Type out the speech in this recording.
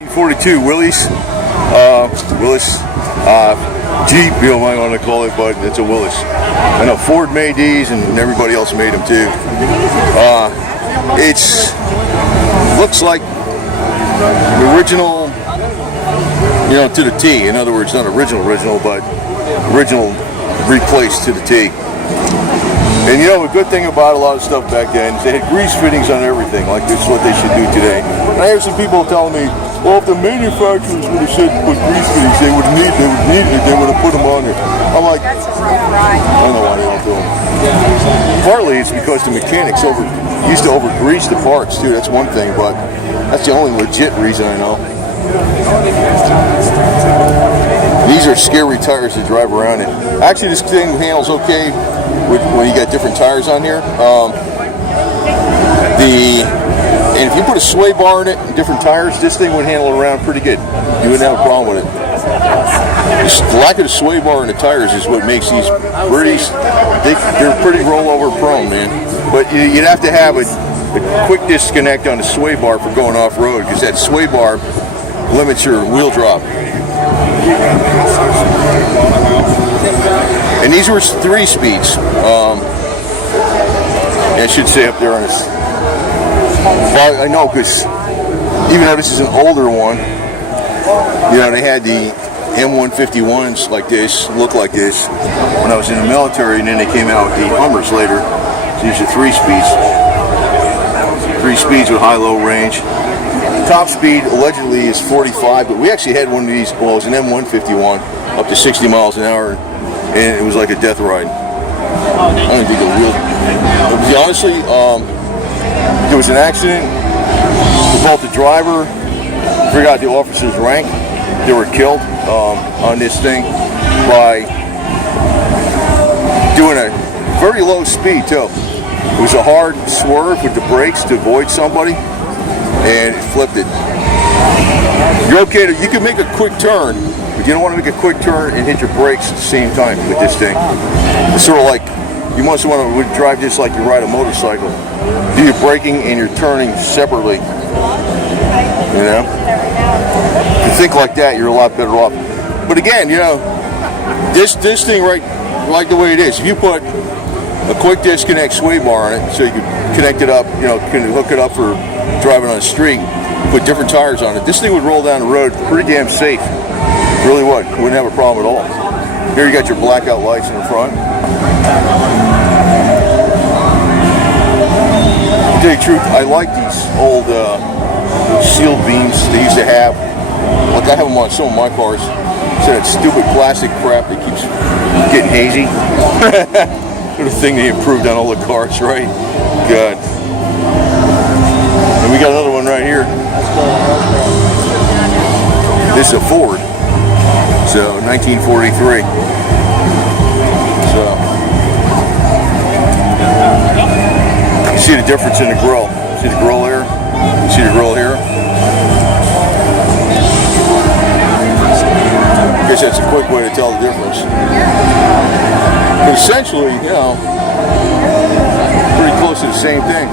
42 Willys, Jeep, you might want to call it, but it's a Willys. I know Ford made these, and everybody else made them too. It's looks like the original, you know, to the T. In other words, not original, but original replaced to the T. And you know, a good thing about a lot of stuff back then is they had grease fittings on everything, like this is what they should do today. And I hear some people telling me, well, if the manufacturers would have said put grease fittings, they would need it, they would have put them on there. I'm like, I don't know why they don't do them. Partly it's because the mechanics used to over-grease the parts too, that's one thing, but that's the only legit reason I know. These are scary tires to drive around in. Actually, this thing handles okay when you got different tires on here. And if you put a sway bar in it and different tires, this thing would handle it around pretty good. You wouldn't have a problem with it. The lack of the sway bar in the tires is what makes these pretty, they're pretty rollover prone, man. But you'd have to have a quick disconnect on the sway bar for going off-road, because that sway bar limits your wheel drop. And these were 3 speeds. I should say up there on this. Well, I know, because even though this is an older one, you know, they had the M151s like this, look like this, when I was in the military, and then they came out with the Hummers later. So these are 3 speeds. 3 speeds with high-low range. Top speed allegedly is 45, but we actually had one of these, well, it was an M151, up to 60 miles an hour, and it was like a death ride. I don't think it will. Honestly, there was an accident with both the driver, I forgot the officer's rank, they were killed on this thing by doing a very low speed too. It was a hard swerve with the brakes to avoid somebody, and it flipped it. You're okay, you can make a quick turn, but you don't want to make a quick turn and hit your brakes at the same time with this thing. It's sort of like, you must want to drive this like you ride a motorcycle. Do your braking and your turning separately. You know? If you think like that, you're a lot better off. But again, you know, this thing right, like the way it is, if you put a quick disconnect sway bar on it, so you can connect it up, you know, can hook it up for driving on the street, put different tires on it, this thing would roll down the road pretty damn safe. Really would. Wouldn't have a problem at all. Here you got your blackout lights in the front. To tell you the truth, I like these old shield beams they used to have. Like I have them on some of my cars. Instead of that stupid plastic crap that keeps getting hazy. The thing they improved on all the cars, right? God. And we got another one right here. This is a Ford. So 1943. So you see the difference in the grill. See the grill here? You see the grill here? I guess that's a quick way to tell the difference. But essentially, you know, pretty close to the same thing.